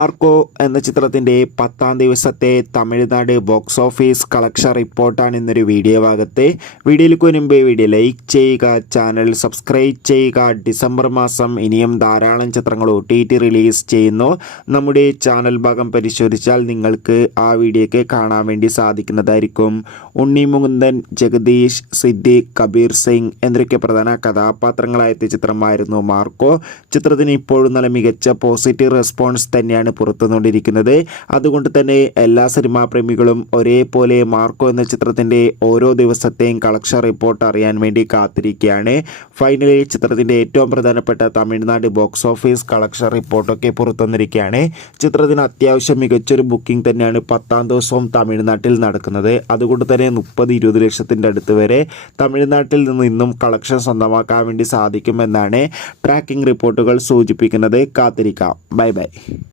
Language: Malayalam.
മാർക്കോ എന്ന ചിത്രത്തിൻ്റെ 10ാം ദിവസത്തെ തമിഴ്നാട് ബോക്സ് ഓഫീസ് കളക്ഷൻ റിപ്പോർട്ടാണ് ഇന്നൊരു വീഡിയോ ഭാഗത്ത്. വീഡിയോയിലേക്ക് മുൻപ് വീഡിയോ ലൈക്ക് ചെയ്യുക, ചാനൽ സബ്സ്ക്രൈബ് ചെയ്യുക. ഡിസംബർ മാസം ഇനിയും ധാരാളം ചിത്രങ്ങൾ OTT റിലീസ് ചെയ്യുന്നു. നമ്മുടെ ചാനൽ ഭാഗം പരിശോധിച്ചാൽ നിങ്ങൾക്ക് ആ വീഡിയോയ്ക്ക് കാണാൻ വേണ്ടി സാധിക്കുന്നതായിരിക്കും. ഉണ്ണി മുകുന്ദൻ, ജഗദീഷ്, സിദ്ദീഖ്, കബീർ സിംഗ് എന്നൊക്കെ പ്രധാന കഥാപാത്രങ്ങളായെത്തിയ ചിത്രമായിരുന്നു മാർക്കോ. ചിത്രത്തിന് ഇപ്പോഴും നല്ല മികച്ച പോസിറ്റീവ് റെസ്പോൺസ് തന്നെയാണ് പുറത്തുകൊണ്ടിരിക്കുന്നത്. അതുകൊണ്ട് തന്നെ എല്ലാ സിനിമാ പ്രേമികളും ഒരേപോലെ മാർക്കോ എന്ന ചിത്രത്തിൻ്റെ ഓരോ ദിവസത്തെയും കളക്ഷൻ റിപ്പോർട്ട് അറിയാൻ വേണ്ടി കാത്തിരിക്കുകയാണ്. ഫൈനലി ചിത്രത്തിൻ്റെ ഏറ്റവും പ്രധാനപ്പെട്ട തമിഴ്നാട് ബോക്സ് ഓഫീസ് കളക്ഷൻ റിപ്പോർട്ടൊക്കെ പുറത്തുവന്നിരിക്കുകയാണ്. ചിത്രത്തിന് അത്യാവശ്യം മികച്ചൊരു ബുക്കിംഗ് തന്നെയാണ് 10ാം ദിവസവും തമിഴ്നാട്ടിൽ നടക്കുന്നത്. അതുകൊണ്ട് തന്നെ 30-20 ലക്ഷത്തിൻ്റെ അടുത്ത് വരെ തമിഴ്നാട്ടിൽ നിന്ന് ഇന്നും കളക്ഷൻ സ്വന്തമാക്കാൻ വേണ്ടി സാധിക്കുമെന്നാണ് ട്രാക്കിംഗ് റിപ്പോർട്ടുകൾ സൂചിപ്പിക്കുന്നത്. കാത്തിരിക്കാം. Bye bye.